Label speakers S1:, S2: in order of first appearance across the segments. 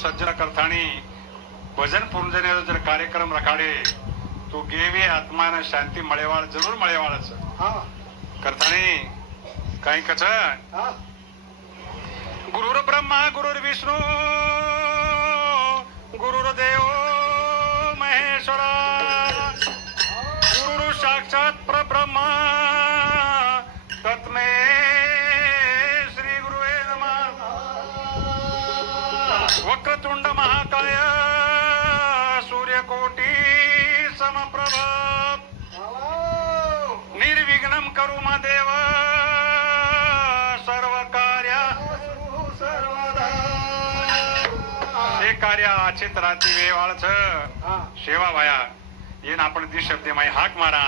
S1: सज्जन करता भजन पूर्ण जर कार्यक्रम रखाड़े तो गेवी आत्मान शांती मेवाड़
S2: जरूर
S1: मेवाड़ करता कहीं
S2: कस
S1: गुरु ब्रह्मा गुरु विष्णु गुरु देव महेश्वरा. गुरु साक्षात्मा वक्रतुंड महाकाय सूर्यकोटी समप्रभ। निर्विघ्नं करू मा देव सर्व कार्य हे कार्य आचित राती वेवाळच। सेवा भाया येन आपण ती शब्द माई हाक मारा।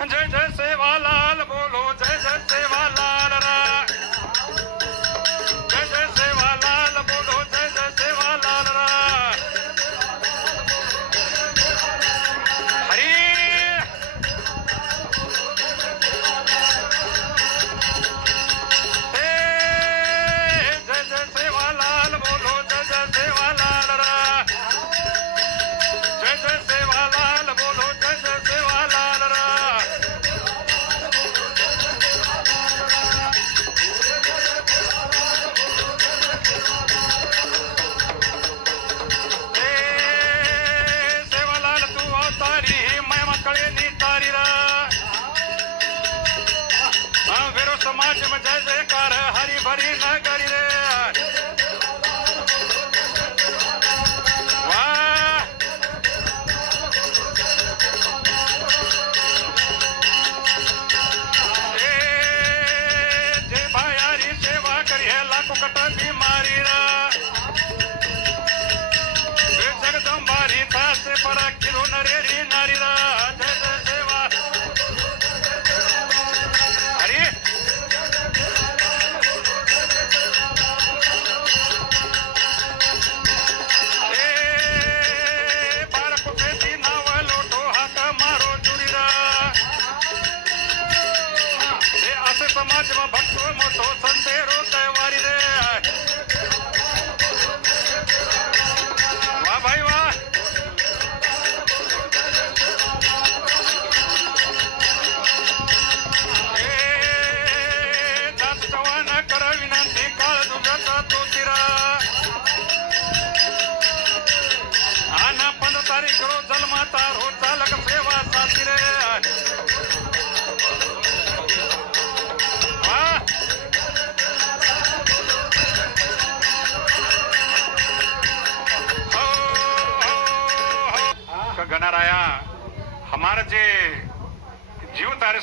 S1: जय जय सेवालाल बोलो जय जय सेवालाल। रा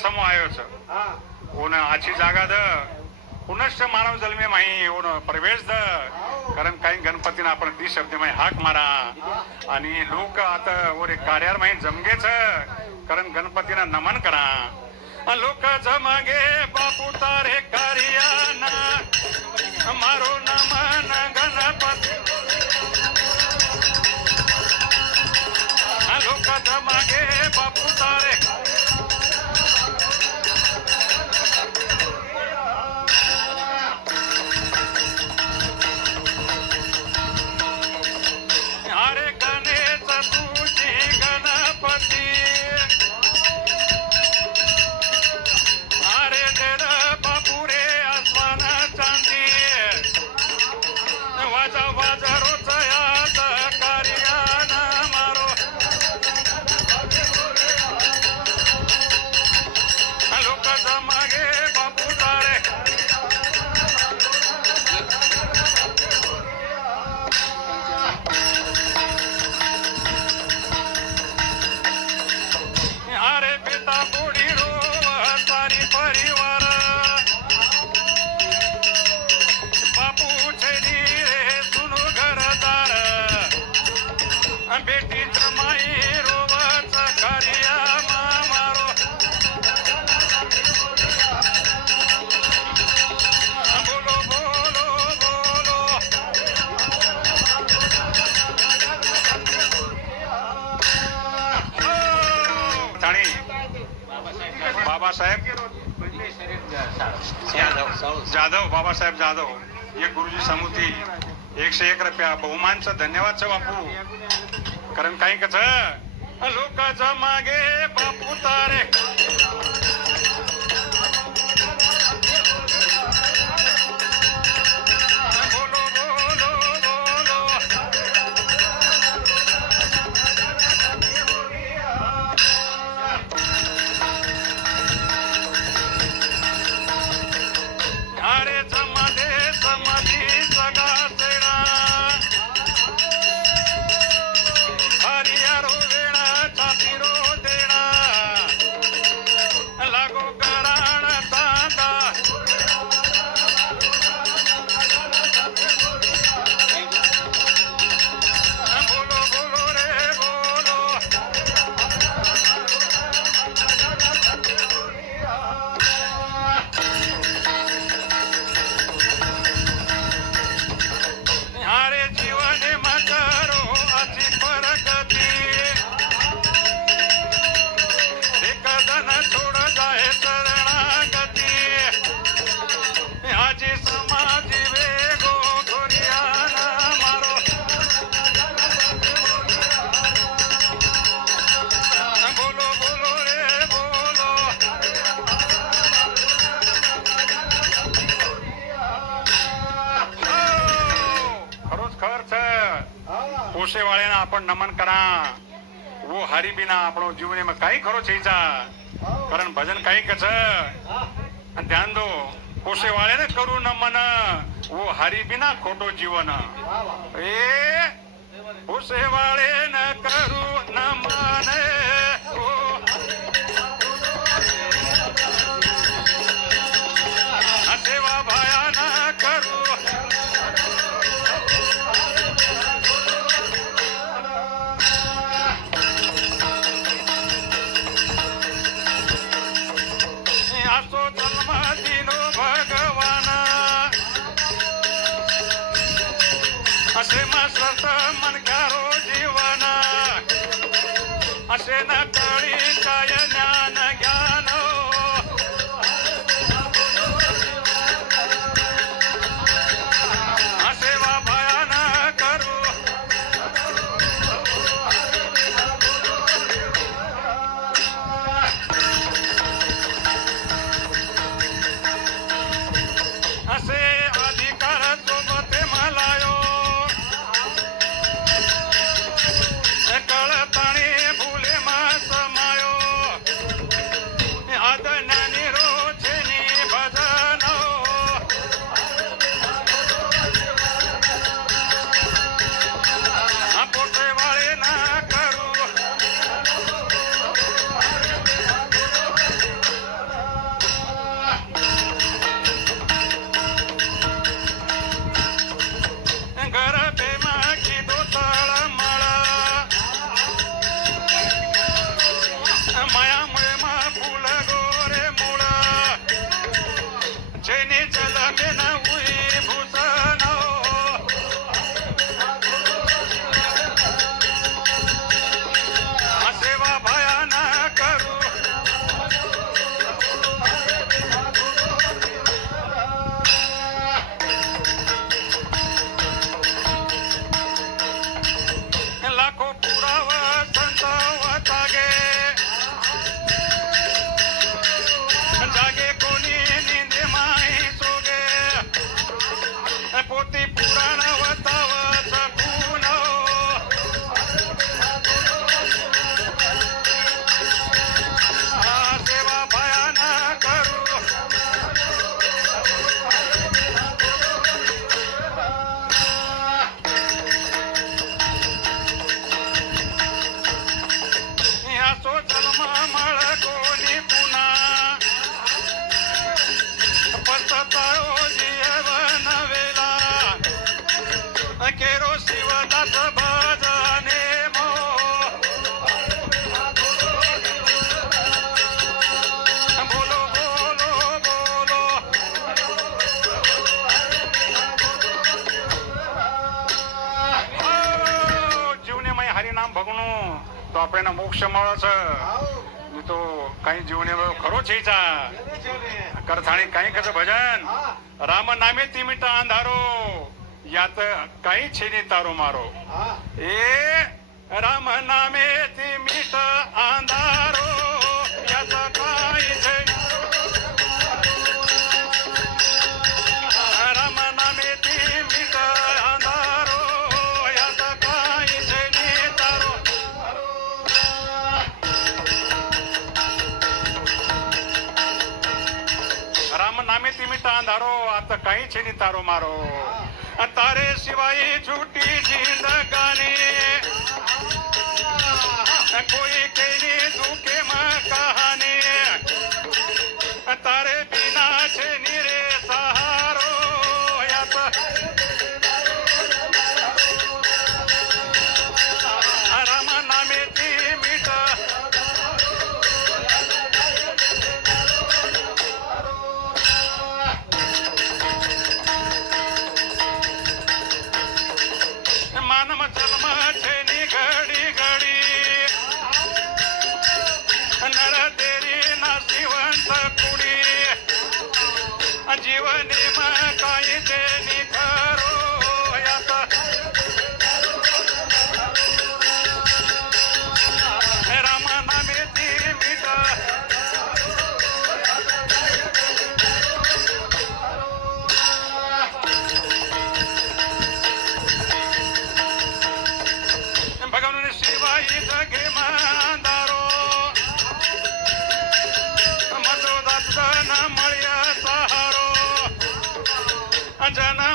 S1: छ
S2: हा.
S1: ओन आची जागा द. पुनश्च मानव जन्मे माही ओन प्रवेश द. कारण काही गणपतीनं आपण ती शब्द माही हाक मारा. आणि लोक आता ओरे कार्यार माही जमगेच. कारण गणपतीनं नमन करा. लोक जमगे बापू तारे कार्याना. मारो नमन गणपती. जाधव बाबासाहेब जाधव एक गुरुजी समुती एकशे एक रुपया बहुमानचा धन्यवाद बापू. कारण काही कस? लोकाचा मागे बापू तारे. હરિના પણ નમન કરા વો હરિ બિના આપણો જીવનમાં કઈ ખરો છે કારણ ભજન કઈ કે છે ધ્યાન દો કોશે વાળે ને કરું નમન વો હરિ બિના ખોટો જીવન એ કોશે વાળે ને કરું નમન તો આપણે મોક્ષ મળે છે તો કઈ જીવને ખરો છે કરથાણી કઈ કશે ભજન રામ નામે તિમિટા અંધારો યાત કઈ છે ને તારો મારો એ રામ નામે તિમિટા અંધારો અંધારો કઈ છે ની તારો મારો. તારે સિવાય છૂટી જિંદગાની ভজন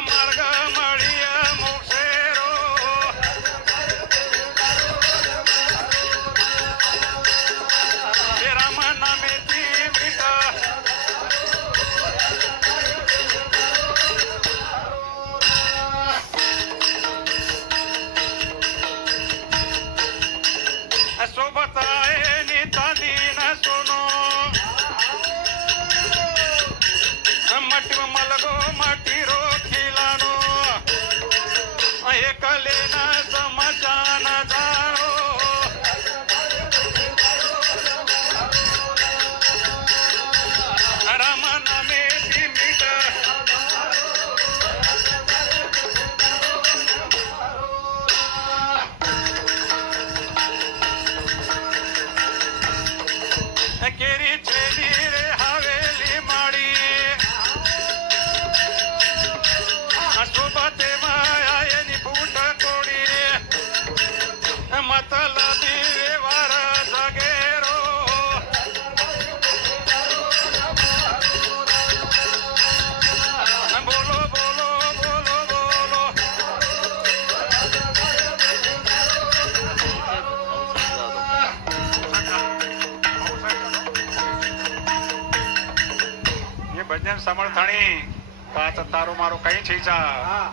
S1: એ ભજન સમર્થણી કાચ તારો મારો કઈ છે ઈચ્છા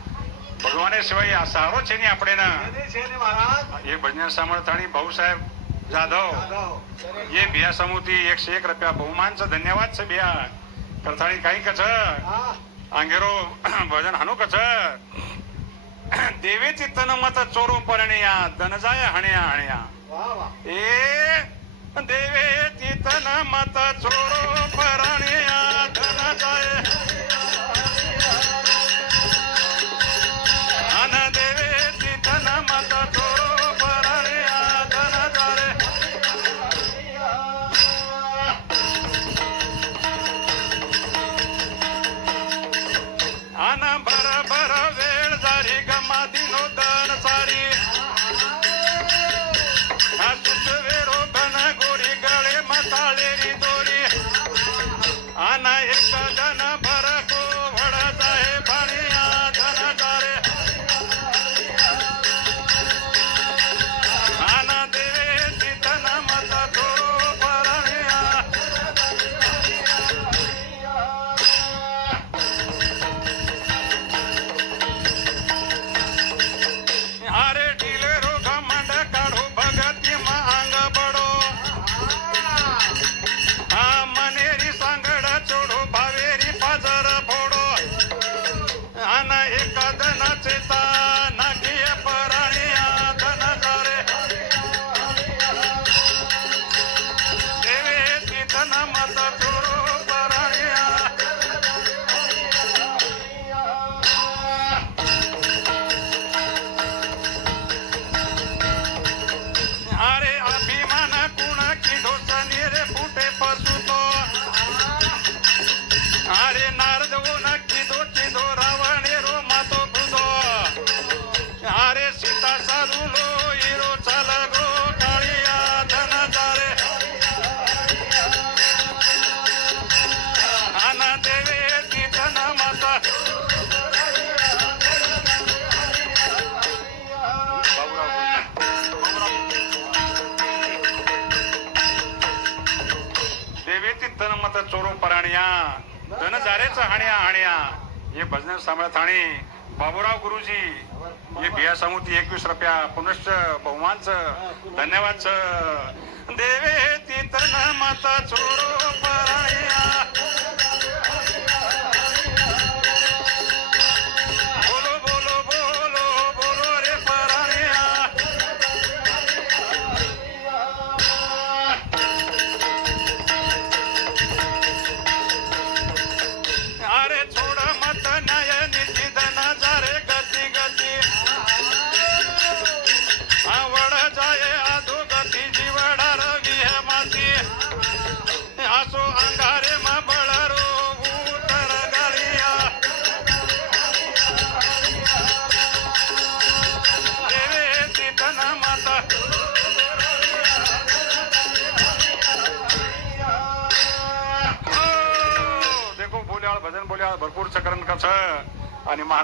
S1: ભગવાને સિવાય આ સારો છે ને આપણે ના એ ભજન સમર્થણી બહુ સાહેબ જાધવ એ ભિયા સમૂહથી એકસો એક રૂપિયા બહુમાન છે ધન્યવાદ છે ભિયા કરથાણી કઈ કછ આંગેરો ભજન હાનું કછ દેવે ચિત્તન મત ચોરો પરણ્યા ધન જાય હણ્યા હણ્યા એ દેવે ચિત્તન મત ચોરો પરણ્યા धन हाण्या हाण्या हे भजन सांभाळत आणि बाबूराव गुरुजी हे बिया समुती एकवीस रुपया पुनश्च बहुमानच धन्यवाद देवे ती तन माता चोरो पराया.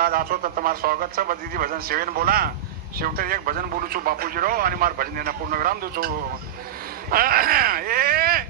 S1: कसं आणि महाराज असो तर तुम्हाला स्वागत छ। दिदी भजन सेवेन बोला। शेवटी एक भजन बोलू छू बापूजी रो आणि मार भजन येणं पूर्ण विराम देऊ ए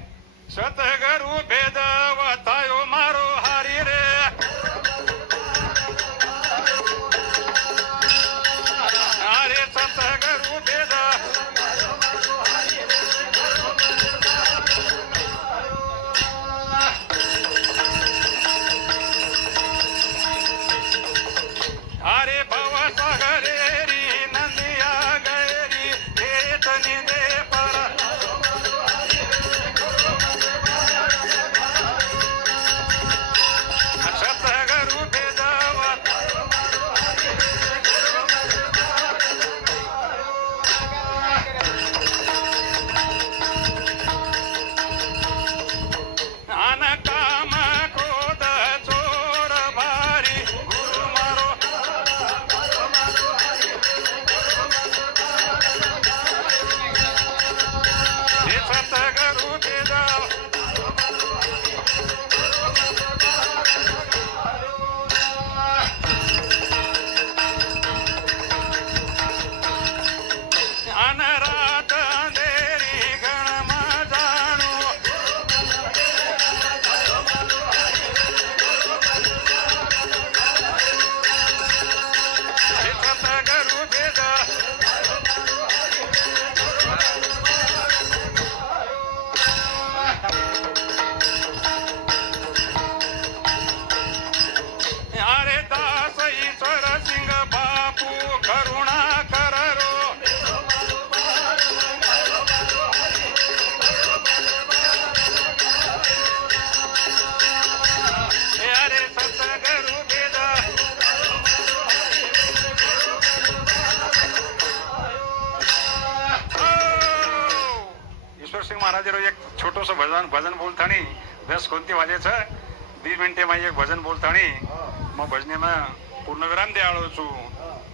S1: माझी एक भजन बोलतानी? मग भजने मग पूर्णविराम द्याळो छू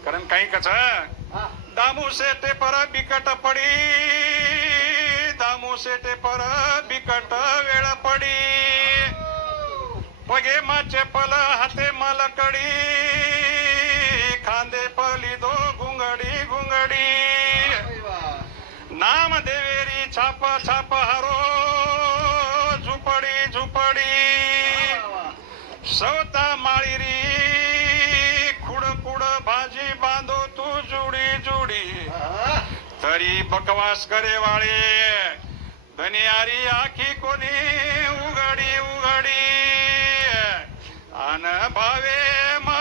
S1: कारण काही कच दामू सेटे पर बिकट पडी. दामू सेटे पर बिकट वेळ पडी. पगे माचे पल हाते मलकडी. खांदे पली दो घुंगडी घुंगडी. नाम देवेरी सवता माळीरी खुड खुड भाजी बांधो तू जुडी जुडी तरी बकवास करे वाळे धनियारी आखी कोणी उघडी उघडी अन भावे मवे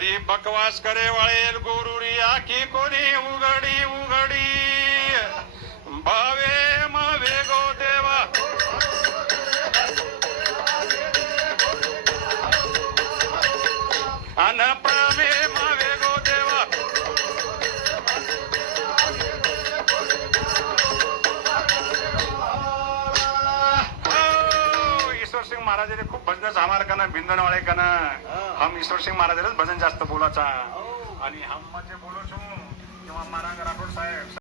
S1: तरी बकवास करे वळेल गोरुरी आखी कोणी उघडी उघडी. भावे मावे गो देवा. अन प्रावे मावे गो देवा. ईश्वर सिंग महाराजांनी खूप भजन सामारकांना बिंदनवाळेकांना हम ईश्वर सिंह महाराज रे भजन जास्त बोलाचा आणि हम म्हणजे बोलो किंवा मारा राठोड साहेब.